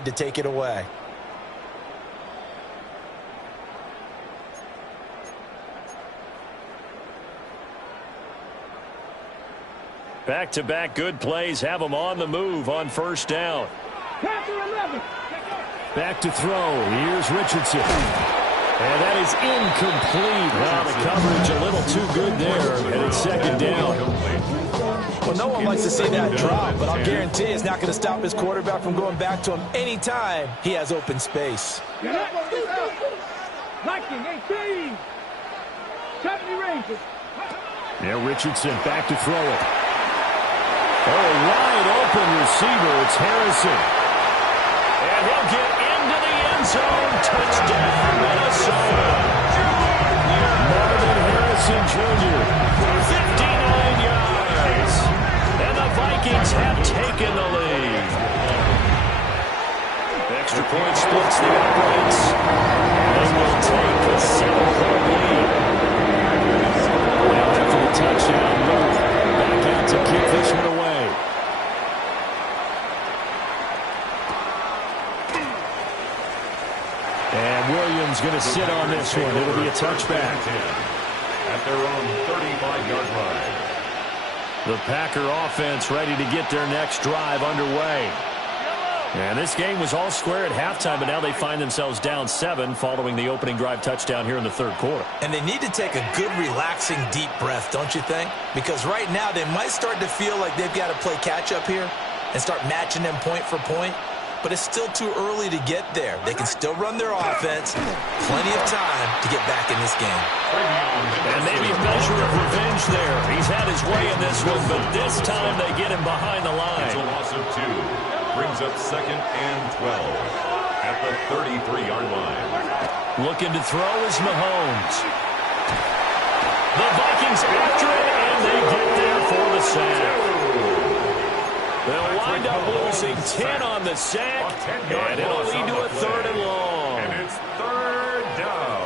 to take it away. Back-to-back good plays have them on the move on first down. Back to throw. Here's Richardson. And that is incomplete. Wow, the coverage a little too good there. And it's second down. Well, no one likes to see that drop, but I'll guarantee it's not going to stop his quarterback from going back to him anytime he has open space. Now Richardson back to throw it. Oh, wide open receiver. It's Harrison. And he'll get into the end zone. Touchdown, Minnesota. Marvin Harrison Jr. 59 yards. And the Vikings have taken the lead. Extra point splits the uprights. They will take a 7-point lead. Now after the touchdown, back out to kick this one away. And Williams going to sit on this one. It'll be a touchback. At their own 35-yard line. The Packer offense ready to get their next drive underway. And this game was all square at halftime, but now they find themselves down 7 following the opening drive touchdown here in the third quarter. And they need to take a good, relaxing, deep breath, don't you think? Because right now they might start to feel like they've got to play catch-up here and start matching them point for point. But it's still too early to get there. They can still run their offense. Plenty of time to get back in this game. And maybe a measure of revenge there. He's had his way in this one, but this time they get him behind the line. It's a loss of 2. Brings up 2nd and 12 at the 33-yard line. Looking to throw is Mahomes. The Vikings after it, and they get there for the sack. They'll wind up losing 10 on the sack, and it'll lead to a 3rd and long. And it's 3rd down.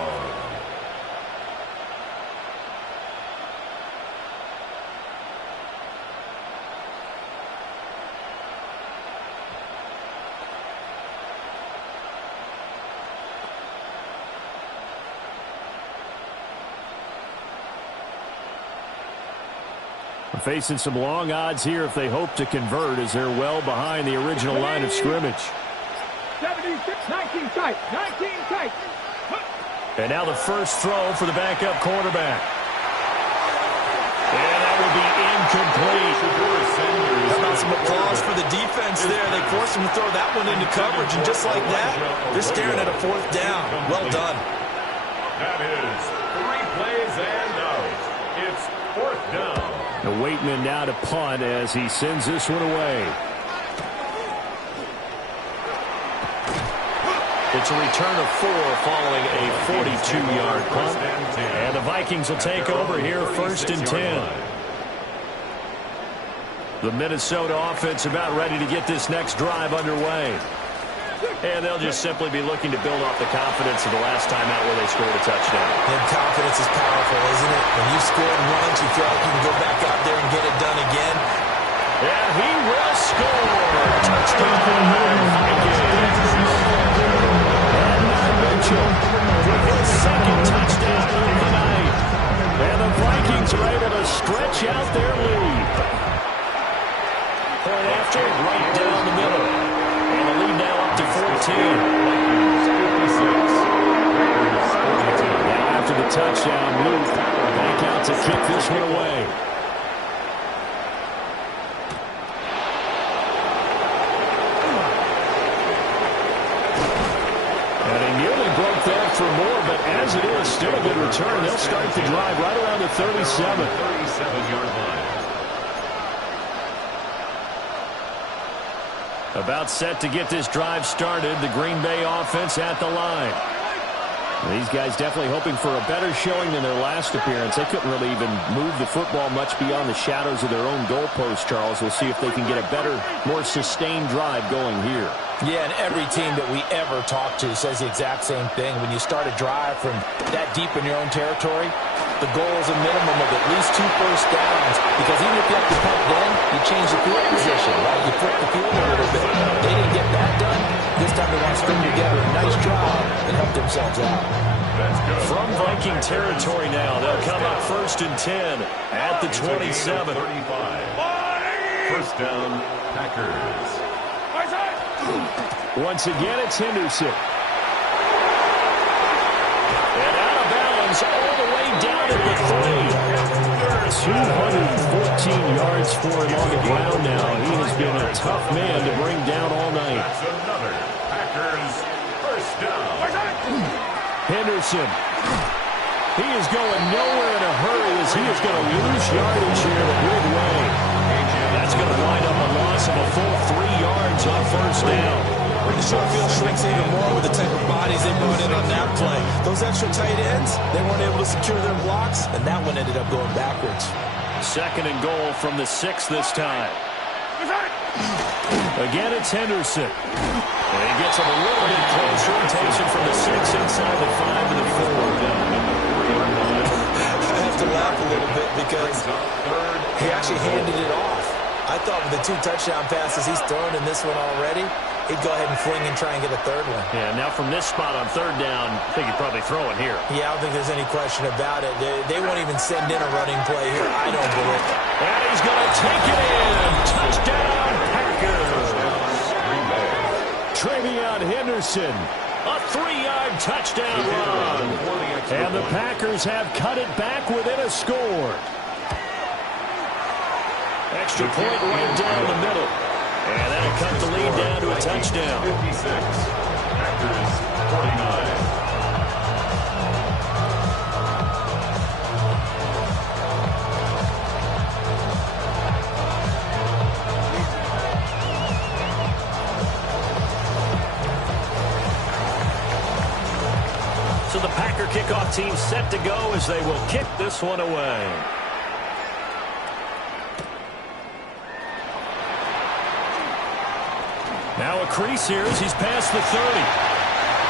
Facing some long odds here if they hope to convert, as they're well behind the original line of scrimmage. 76, 19 tight, 19 tight. And now the first throw for the backup quarterback. And that will be incomplete. How about some applause for the defense there? They forced him to throw that one into coverage, and just like that, they're staring at a 4th down. Well done. That is 3 plays and out. It's 4th down. The Waitman now to punt as he sends this one away. It's a return of 4 following a 42-yard punt. And the Vikings will take over here 1st and 10. The Minnesota offense about ready to get this next drive underway. And they'll just simply be looking to build off the confidence of the last time out where they scored a touchdown. And confidence is powerful, isn't it? When you've scored once, you feel like you can go back out there and get it done again. And he will score. Touchdown, Vikings. And Matt Mitchell with his 2nd touchdown of the night. And the Vikings are able to stretch out their lead. Point after, right down the middle. And the lead now up to 14. Now after the touchdown, Luke back out to kick this one away. And he nearly broke that for more, but as it is, still a good return. They'll start the drive right around the 37. 37-yard line. About set to get this drive started. The Green Bay offense at the line. These guys definitely hoping for a better showing than their last appearance. They couldn't really even move the football much beyond the shadows of their own goalpost, Charles. We'll see if they can get a better, more sustained drive going here. Yeah, and every team that we ever talk to says the exact same thing. When you start a drive from that deep in your own territory, the goal is a minimum of at least 2 first downs, because even if you have to punt then, you change the field position, right? You flip the field a little bit. They didn't get that done. they want to string together a nice drive and help themselves out. From Viking territory now, they'll come up 1st and 10 at the 27. 35. First down, Packers. Once again, it's Henderson. And out of bounds all the way down at the 3. 214 yards for him on the ground now. He has been a tough man to bring down all night. That's another Packers first down. Henderson. He is going nowhere in a hurry as he is going to lose yardage here the big way. That's going to wind up a loss of a full 3 yards on first down. The short field shrinks even more with the type of bodies they brought in on that play. Those extra tight ends, they weren't able to secure their blocks, and that one ended up going backwards. 2nd and goal from the 6 this time. Again, it's Henderson. And he gets him a little bit closer. Rotation from the 6 inside the 5 to the 4. I have to laugh a little bit because he actually handed it off. I thought with the 2 touchdown passes he's thrown in this one already, he'd go ahead and fling and try and get a 3rd one. Yeah, now from this spot on 3rd down, I think he'd probably throw it here. Yeah, I don't think there's any question about it. They won't even send in a running play here. I don't believe it. And he's going to take it in. Touchdown, Packers. Travion Henderson. A 3-yard touchdown run. And the Packers have cut it back within a score. Extra point right down the middle. And that'll cut the lead down to a touchdown. 56. Packers 49. So the Packer kickoff team set to go as they will kick this one away. Now a crease here as he's past the 30.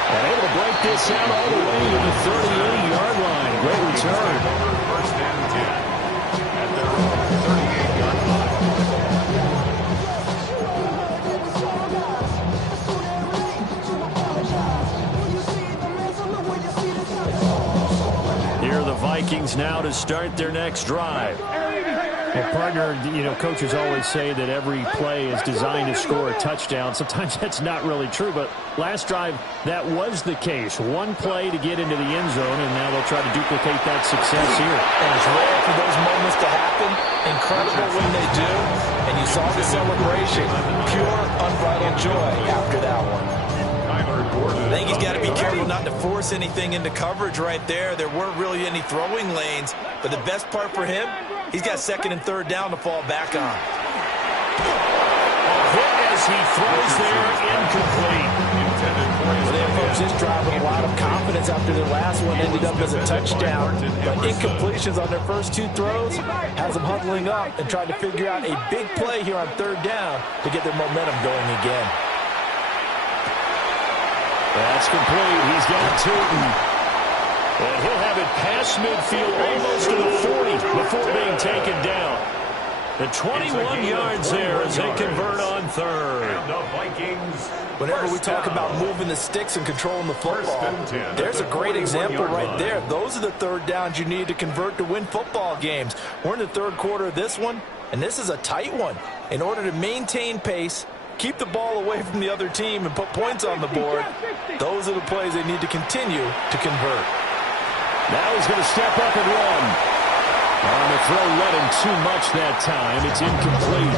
And able to break this out all the way to the 38-yard line. Great return. First and 10 at their own 38-yard line. Here are the Vikings now to start their next drive. Well, partner, coaches always say that every play is designed to score a touchdown. Sometimes that's not really true, but last drive, that was the case. One play to get into the end zone, and now they'll try to duplicate that success here. And it's rare for those moments to happen. Incredible when they do. And you saw the celebration. Pure, unbridled joy after that one. I think he's got to be careful not to force anything into coverage right there. There weren't really any throwing lanes, but the best part for him, he's got 2nd and 3rd down to fall back on. A hit as he throws there, incomplete. Well, they approached this drive with a lot of confidence after their last one ended up as a touchdown. But incompletions on their first 2 throws has them huddling up and trying to figure out a big play here on 3rd down to get their momentum going again. That's complete. He's got Tootin. And he'll have it past midfield almost to the 40 before being taken down. The 21 yards there as they convert on 3rd. And the Vikings. Whenever we talk about moving the sticks and controlling the football, there's a great example right there. Those are the 3rd downs you need to convert to win football games. We're in the 3rd quarter of this one, and this is a tight one. In order to maintain pace, keep the ball away from the other team, and put points on the board, those are the plays they need to continue to convert. Now he's going to step up and run. On the throw, led him too much that time. It's incomplete.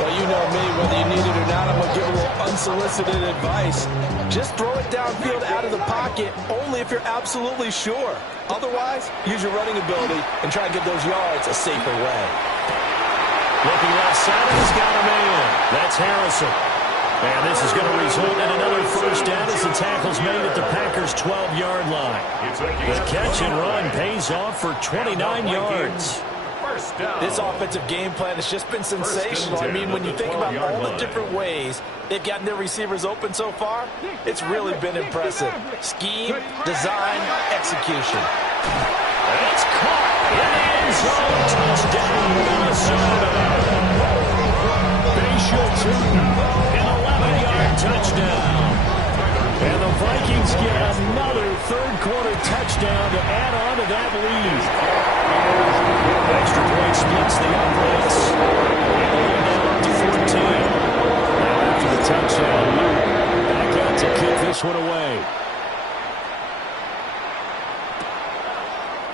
Well, you know me, whether you need it or not, I'm going to give a little unsolicited advice. Just throw it downfield out of the pocket, only if you're absolutely sure. Otherwise, use your running ability and try and get those yards a safer way. Looking left side, he's got a man. That's Harrison. And this is going to result in another first down as the tackle's made at the Packers' 12-yard line. The catch and run pays off for 29 yards. This offensive game plan has just been sensational. I mean, when you think about all the different ways they've gotten their receivers open so far, it's really been impressive. Scheme, design, execution. And it's caught in the end zone. Touchdown, Minnesota. Bayshaw Tootin, an 11-yard touchdown. another third-quarter touchdown to add on to that lead. Extra point splits the offense. Now up to 14. Now after the touchdown, Luke back out to kick this one away.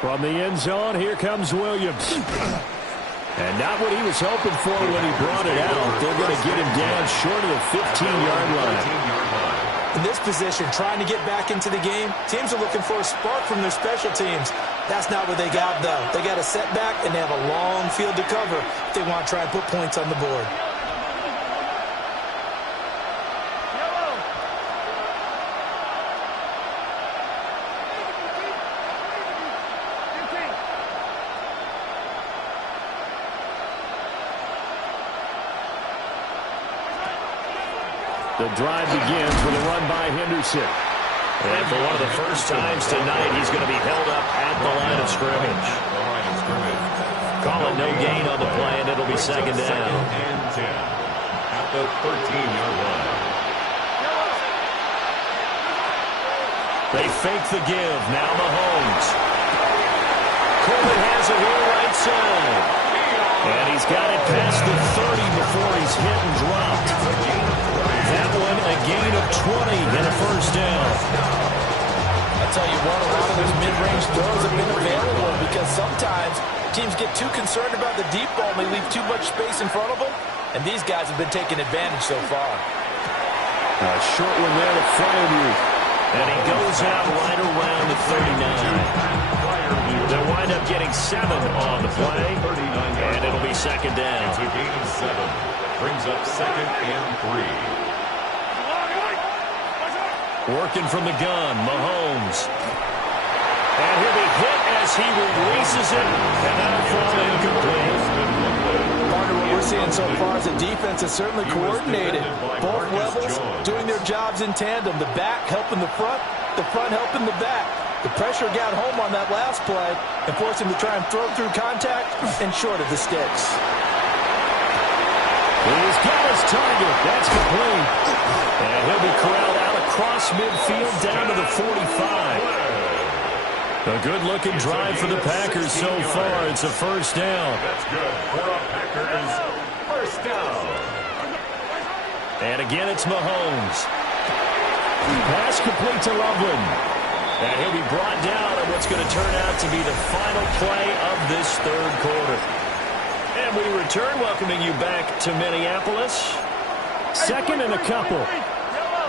From the end zone, here comes Williams. And not what he was hoping for when he brought it out. They're going to get him down short of the 15-yard line. In this position, trying to get back into the game, teams are looking for a spark from their special teams. That's not what they got, though. They got a setback, and they have a long field to cover if they want to try and put points on the board. The drive begins with a run by Henderson. And for one of the first times tonight, he's going to be held up at the line of scrimmage. Call it no gain on the play, and it'll be second down. And 10 at the 13-yard line. They fake the give. Now Mahomes. Coleman has it here right side. And he's got it past the 30 before he's hit and dropped. That one a gain of 20 and a first down. I'll tell you what, a lot of those mid-range throws have been available because sometimes teams get too concerned about the deep ball and they leave too much space in front of them, and these guys have been taking advantage so far. A short one there to Fryermuth. And he goes out right around the 39. They'll wind up getting 7 on the play, and it'll be second down. It's a gain of 7. Brings up second and 3. Working from the gun, Mahomes. And he'll be hit as he releases it, and that'll fall incomplete. Part of what we're seeing so far is the defense is certainly coordinated. Both levels doing their jobs in tandem. The back helping the front helping the back. The pressure got home on that last play and forced him to try and throw through contact and short of the sticks. He's got his target. That's complete. And he'll be corralled out across midfield down to the 45. A good-looking drive for the Packers so far. It's a first down. That's good for a Packers first down. And again, it's Mahomes. Pass complete to Loveland. And he'll be brought down on what's going to turn out to be the final play of this third quarter. And we return, welcoming you back to Minneapolis. Second and a couple.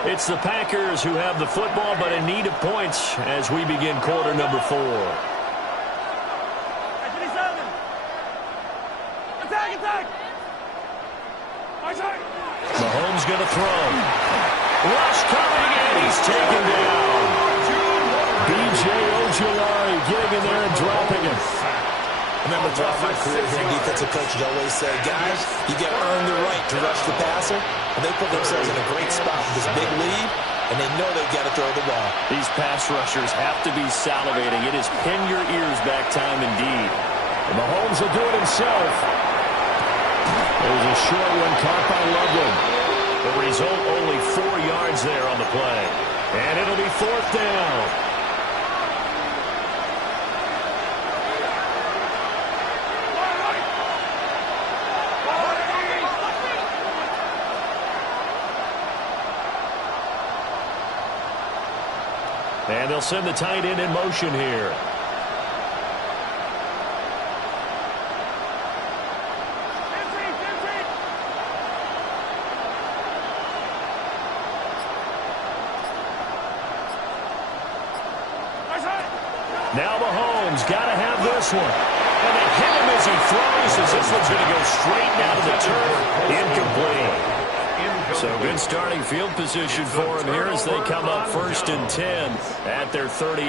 It's the Packers who have the football, but in need of points as we begin quarter number 4. Mahomes going to throw. Rush coming, and he's taken down. B.J. Ojulari getting in there and dropping him. I remember throughout my career here, defensive coaches always say, guys, you got to earn the right to rush the passer. And they put themselves in a great spot with this big lead, and they know they've got to throw the ball. These pass rushers have to be salivating. It is pin your ears back time indeed. And Mahomes will do it himself. There's a short one caught by Loveland. The result, only 4 yards there on the play. And it'll be fourth down. And they'll send the tight end in motion here. Now Mahomes got to have this one. And they hit him as he throws, as this one's going to go straight down to the turf. Incomplete. So good starting field position for him here as they come up first and 10 at their 38.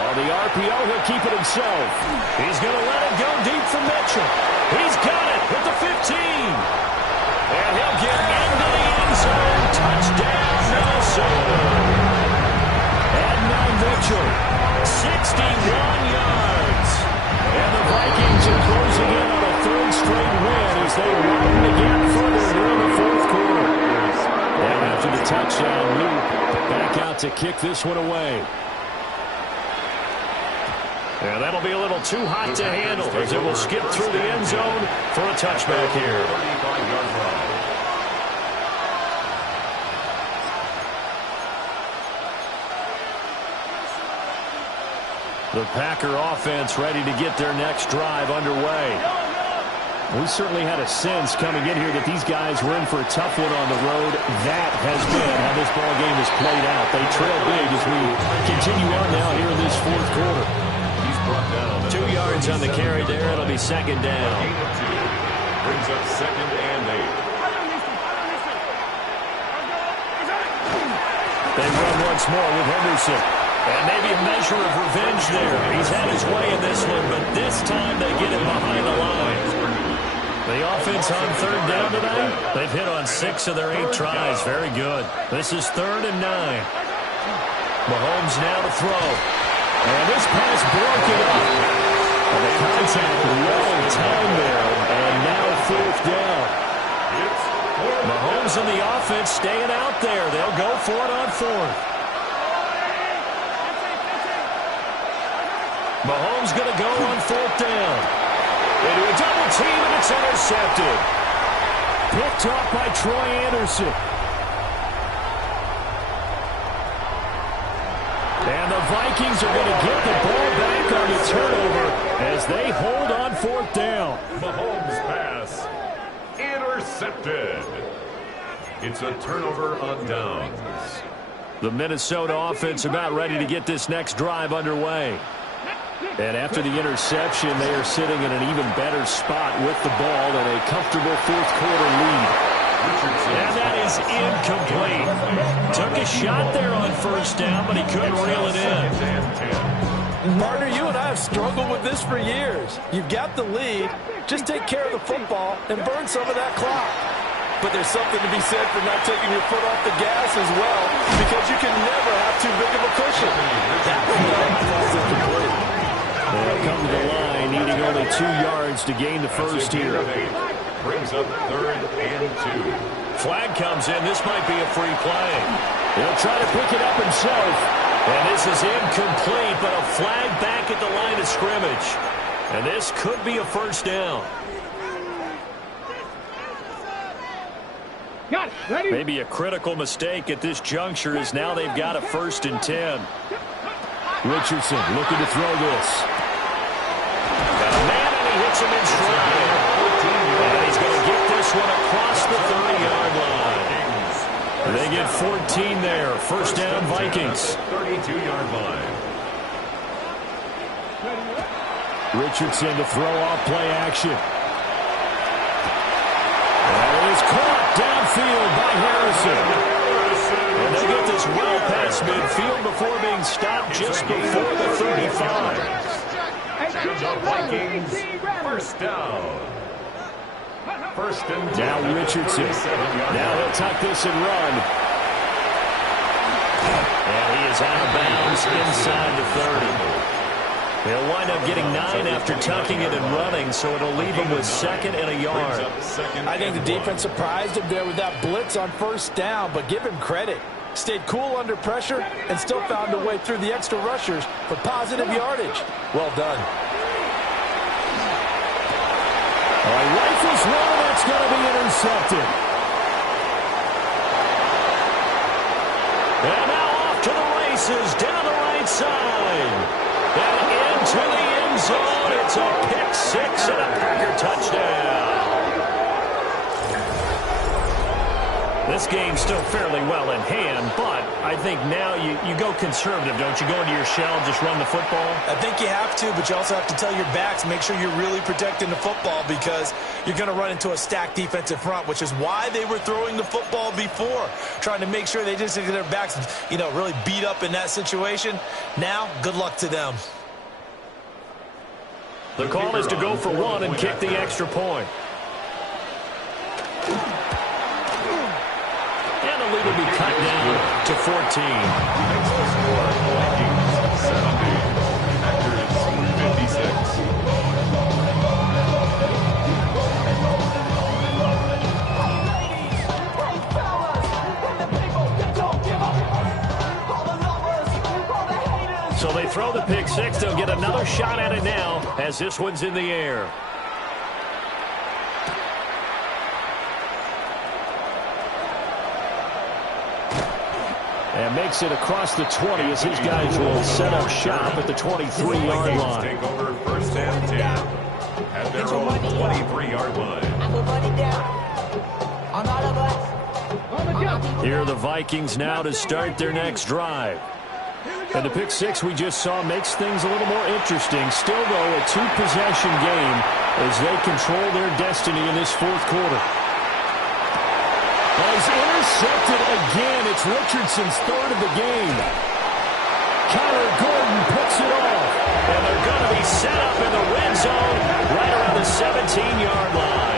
On the RPO, he'll keep it himself. He's going to let it go deep for Mitchell. He's got it at the 15. And he'll get into the end zone. Touchdown, Minnesota. Adnan Mitchell, 61 yards. And the Vikings are closing in on a third straight win as they widen the gap further here in the fourth quarter. And with after the touchdown. Luke back out to kick this one away. And that'll be a little too hot to handle as it will skip through the end zone for a touchback here. The Packer offense ready to get their next drive underway. We certainly had a sense coming in here that these guys were in for a tough one on the road. That has been how this ball game has played out. They trail big as we continue on now here in this fourth quarter. He's brought down 2 yards on the carry there. It'll be second down. Brings up 2nd and 8. They run once more with Henderson. And maybe a measure of revenge there. He's had his way in this one, but this time they get him behind the line. The offense on third down tonight, they've hit on 6 of their 8 tries. Very good. This is 3rd and 9. Mahomes now to throw. And this pass broken up. And the contact well timed there. And now 4th down. Mahomes and the offense staying out there. They'll go for it on 4th. Mahomes going to go on 4th down. They do a double team, and it's intercepted. Picked off by Troy Anderson. And the Vikings are going to get the ball back on the turnover as they hold on 4th down. Mahomes pass intercepted. It's a turnover on downs. The Minnesota offense about ready to get this next drive underway. And after the interception, they are sitting in an even better spot with the ball and a comfortable fourth quarter lead. And that is incomplete. Took a shot there on 1st down, but he couldn't reel it in. Partner, you and I have struggled with this for years. You've got the lead. Just take care of the football and burn some of that clock. But there's something to be said for not taking your foot off the gas as well, because you can never have too big of a cushion. That one falls incomplete. They'll come to the line, needing only 2 yards to gain the first here. Brings up 3rd and 2. Flag comes in. This might be a free play. He'll try to pick it up himself. And this is incomplete, but a flag back at the line of scrimmage. And this could be a 1st down. Got it. Ready? Maybe a critical mistake at this juncture as now they've got a 1st and 10. Richardson looking to throw this. Got a man, and he hits him in stride. And he's going to get this one across the 30-yard line. They get 14 there. 1st down, Vikings. 32-yard line. Richardson to throw off play action. And it is caught downfield by Harrison. And they get this well past midfield before being stopped just before the 35. The Vikings, 1st down. 1st and 10. Now Richardson. Now he'll tuck this and run. And he is out of bounds inside the 30. He'll wind up getting 9 after tucking it and running, so it'll leave him with 2nd and a yard. I think the defense surprised him there with that blitz on 1st down, but give him credit. Stayed cool under pressure and still found a way through the extra rushers for positive yardage. Well done. Rifles one, that's going to be intercepted. And now off to the races, down the right side. And into the end zone. It's a pick 6 and a Packer touchdown. This game's still fairly well in hand, but I think now you go conservative, don't you? Go into your shell, just run the football? I think you have to, but you also have to tell your backs, make sure you're really protecting the football because you're going to run into a stacked defensive front, which is why they were throwing the football before, trying to make sure they didn't get their backs, really beat up in that situation. Now, good luck to them. The call is to go for 1 and kick the extra point. And the lead will be cut down to 14. Makes the score Vikings 70. Packers 56. throw the pick six. They'll get another shot at it now as this one's in the air. And makes it across the 20 as these guys will set up shop at the 23-yard line. Take over first and 10 at their own 23-yard line. Here are the Vikings now to start their next drive. And the pick six we just saw makes things a little more interesting. Still, though, a two-possession game as they control their destiny in this fourth quarter. He's intercepted again. It's Richardson's third of the game. Kyler Gordon picks it off. And they're going to be set up in the red zone right around the 17-yard line.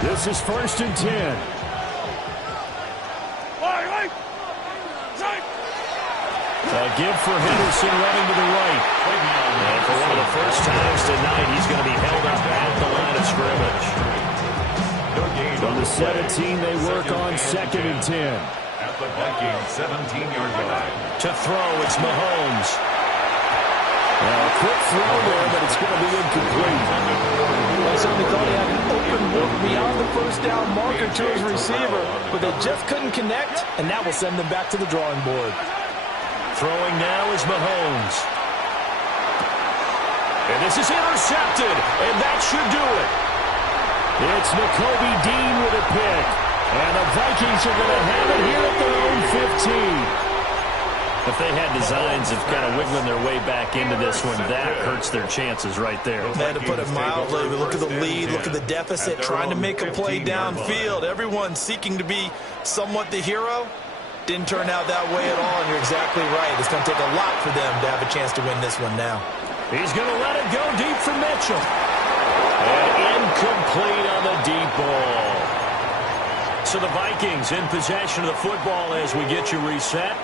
This is first and 10. A give for Henderson running to the right. And for one of the first times tonight, he's going to be held up at the line of scrimmage. From the 17, they work on second and 10. At the Vikings 17-yard line. To throw, it's Mahomes. A quick throw there, but it's going to be incomplete. Well, certainly thought he had an open look beyond the first down marker to his receiver, but they just couldn't connect, and that will send them back to the drawing board. Throwing now is Mahomes. And this is intercepted, and that should do it. It's Nakobe Dean with a pick, and the Vikings are going to have it here at their own 15. If they had designs of kind of wiggling their way back into this one, that hurts their chances right there. Man, to put it mildly, look at the lead, look at the deficit, trying to make a play downfield. Everyone seeking to be somewhat the hero. Didn't turn out that way at all, and you're exactly right. It's going to take a lot for them to have a chance to win this one now. He's going to let it go deep for Mitchell. And incomplete on the deep ball. So the Vikings in possession of the football as we get you reset.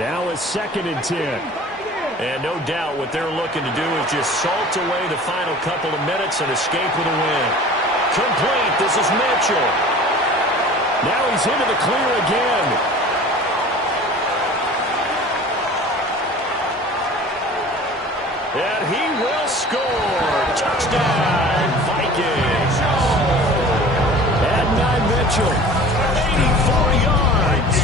Now it's second and 10. And no doubt what they're looking to do is just salt away the final couple of minutes and escape with a win. Complete. This is Mitchell. Now he's into the clear again. And he will score. Touchdown, Vikings. Adnan Mitchell, 84 yards.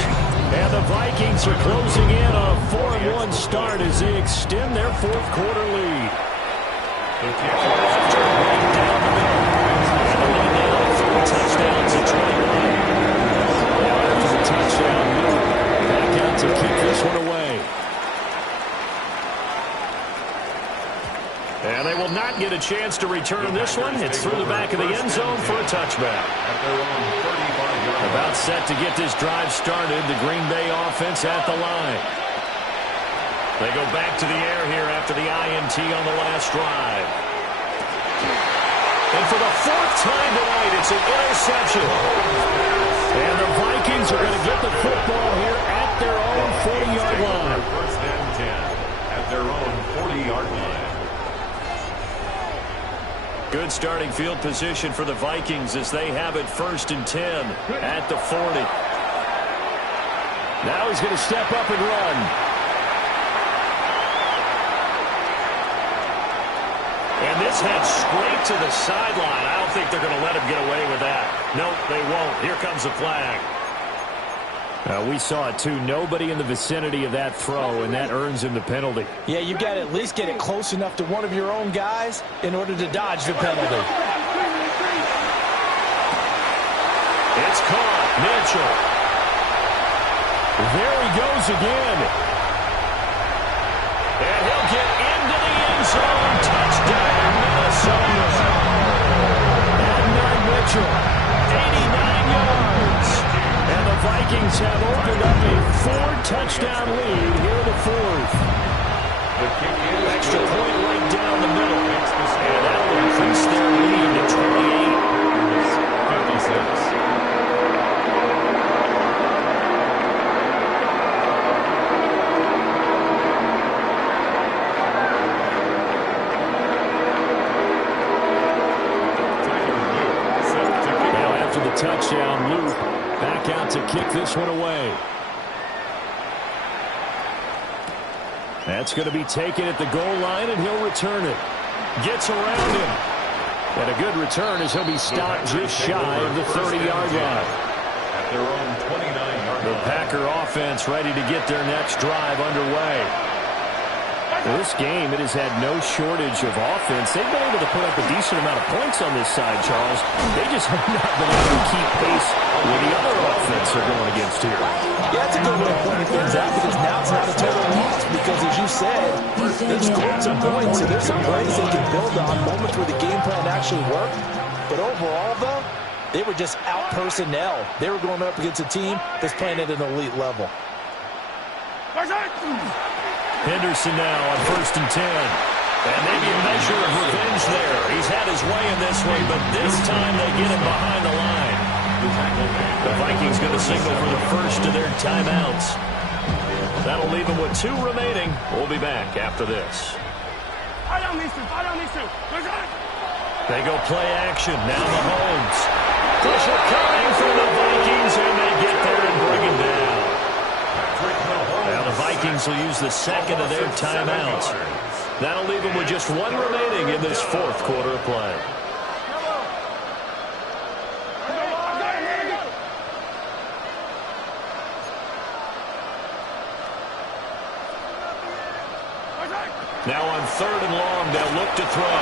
And the Vikings are closing in on a 4-1 start as they extend their fourth quarter lead. The kick right down the middle. And the lead now 3 touchdowns to 21. Now after the touchdown, back out to keep this one away. And they will not get a chance to return this one. It's through the back of the end zone for a touchback. About set to get this drive started. The Green Bay offense at the line. They go back to the air here after the INT on the last drive. And for the 4th time tonight, it's an interception. And the Vikings are going to get the football here at their own 40-yard line. First and 10 at their own 40-yard line. Good starting field position for the Vikings as they have it first and 10 at the 40. Now he's going to step up and run. And this head straight to the sideline. I don't think they're going to let him get away with that. Nope, they won't. Here comes the flag. We saw it too. Nobody in the vicinity of that throw, and that earns him the penalty. Yeah, you've got to at least get it close enough to one of your own guys in order to dodge the penalty. It's caught. Mitchell. There he goes again. And he'll get into the end zone. Touchdown, Minnesota. Adnan Mitchell, 89 yards. And the Vikings Vikings have opened up a 4-touchdown lead here in the fourth. Extra point right down the middle. And that will increase their lead to 28. 56. Touchdown, Luke back out to kick this one away. That's going to be taken at the goal line, and he'll return it. Gets around him. And a good return as he'll be stopped just shy of the 30-yard line. At their own 29-yard line. The Packer offense ready to get their next drive underway. This game, it has had no shortage of offense. They've been able to put up a decent amount of points on this side, Charles. They just have not been able to keep pace with the other offense they're going against here. Yeah, that's a good way of pointing things out because now it's not a total loss because, as you said, they've scored some points, so there's some plays they can build on, moments where the game plan actually worked. But overall, though, they were just out personnel. They were going up against a team that's playing at an elite level. Henderson now on 1st and 10. And maybe a measure of revenge there. He's had his way in this one, but this time they get him behind the line. The Vikings going to signal for the first of their timeouts. That'll leave them with 2 remaining. We'll be back after this. They go play action. Now Mahomes. Pressure coming from the Vikings, and they get there and bring him down. Now the Vikings will use the second of their timeouts. That'll leave them with just 1 remaining in this fourth quarter of play. Now on 3rd and long, they'll look to throw.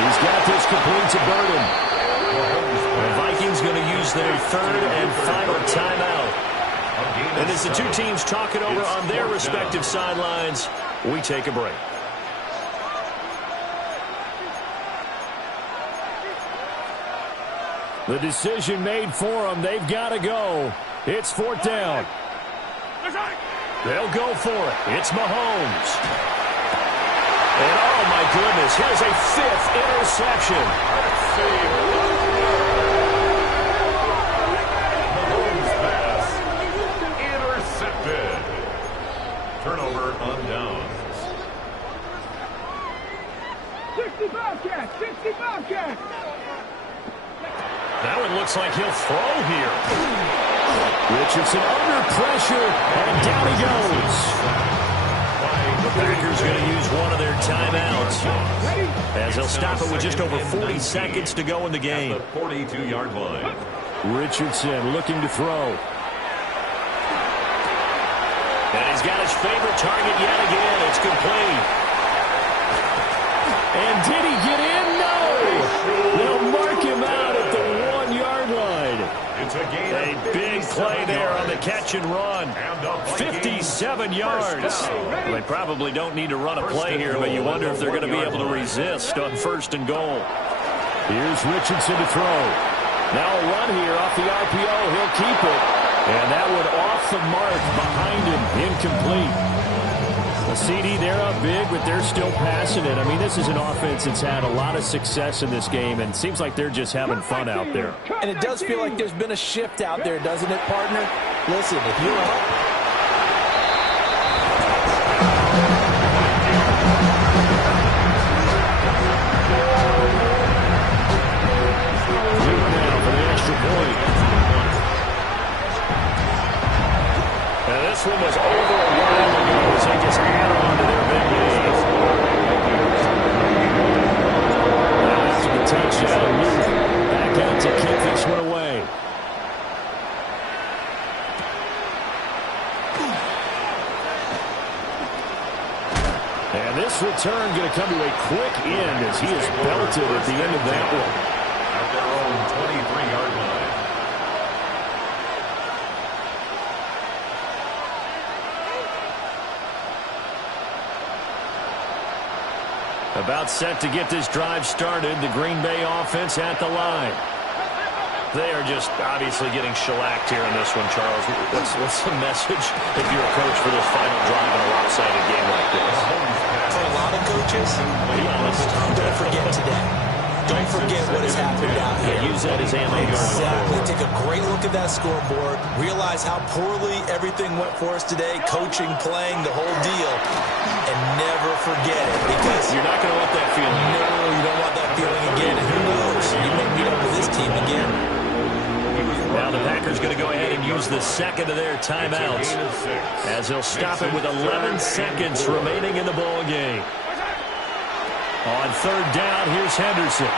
He's got this complete to Burden. The Vikings going to use their 3rd and final timeout. And as the 2 teams talk it over on their respective sidelines, we take a break. The decision made for them. They've got to go. It's 4th down. They'll go for it. It's Mahomes. And oh my goodness, here's a 5th interception. Turnover on downs. 65 catch, 65 catch. Now it looks like he'll throw here. Richardson under pressure, and down he goes. The Packers going to use one of their timeouts as they'll stop it with just over 40 seconds to go in the game. At the 42-yard line. Richardson looking to throw. And he's got his favorite target yet again. It's complete. And did he get in? No! They'll mark him out at the 1-yard line. It's a big play there on the catch and run. 57 yards. Well, they probably don't need to run a play here, but you wonder if they're going to be able to resist on 1st and goal. Here's Richardson to throw. Now a run here off the RPO. He'll keep it. And that one off the mark behind him, incomplete. A CD, they're up big, but they're still passing it. I mean, this is an offense that's had a lot of success in this game, and it seems like they're just having fun out there. And it does feel like there's been a shift out there, doesn't it, partner? Listen, if you're up, now for the extra point. Now this one was over a while ago as they just add on to their big lead. Now after the touchdown, Luke back out to kick this one away. And this return going to come to a quick end as he is belted at the end of that one. At their own 23-yard line. About set to get this drive started. The Green Bay offense at the line. They are just obviously getting shellacked here in this one, Charles. What's the message if you're a coach for this final drive in a lopsided game like this? For a lot of coaches, Be honest. don't forget today. Don't forget what has happened out here. Use that as ammo. Exactly. Take a great look at that scoreboard. Realize how poorly everything went for us today. Coaching, playing, the whole deal. And never forget it. Because you're not going to want that feeling. No, you don't want that feeling again. And who knows? You may meet up with this team again. Now the Packers going to go ahead and use the second of their timeouts as they'll stop it with 11 seconds remaining in the ball game. On third down, here's Henderson.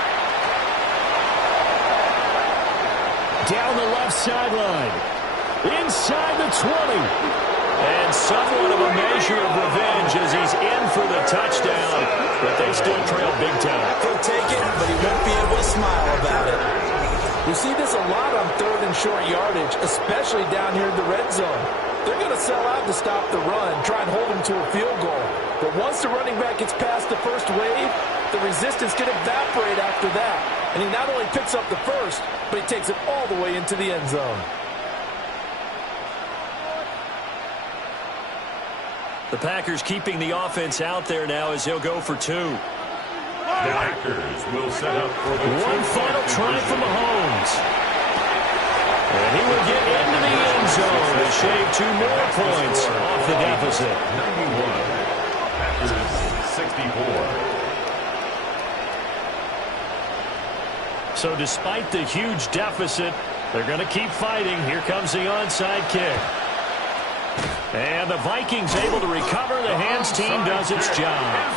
Down the left sideline. Inside the 20. And somewhat of a measure of revenge as he's in for the touchdown. But they still trail big time. He'll take it, but he won't be able to smile about it. We see this a lot on third and short yardage, especially down here in the red zone. They're going to sell out to stop the run, try and hold them to a field goal. But once the running back gets past the first wave, the resistance can evaporate after that. And he not only picks up the first, but he takes it all the way into the end zone. The Packers keeping the offense out there now as they'll go for two. The Packers will set up for the one final try from Mahomes. And he will get into the end zone to shave 2 more points off the deficit. 91. Packers 64. So despite the huge deficit, they're going to keep fighting. Here comes the onside kick. And the Vikings able to recover. The hands team does its job.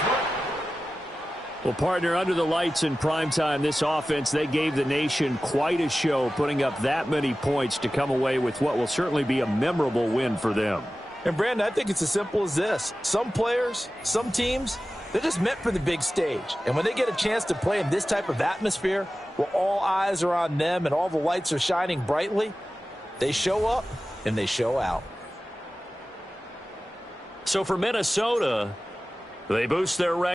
Well, partner, under the lights in primetime, this offense, they gave the nation quite a show, putting up that many points to come away with what will certainly be a memorable win for them. And, Brandon, I think it's as simple as this. Some players, some teams, they're just meant for the big stage. And when they get a chance to play in this type of atmosphere, where all eyes are on them and all the lights are shining brightly, they show up and they show out. So for Minnesota, they boost their record.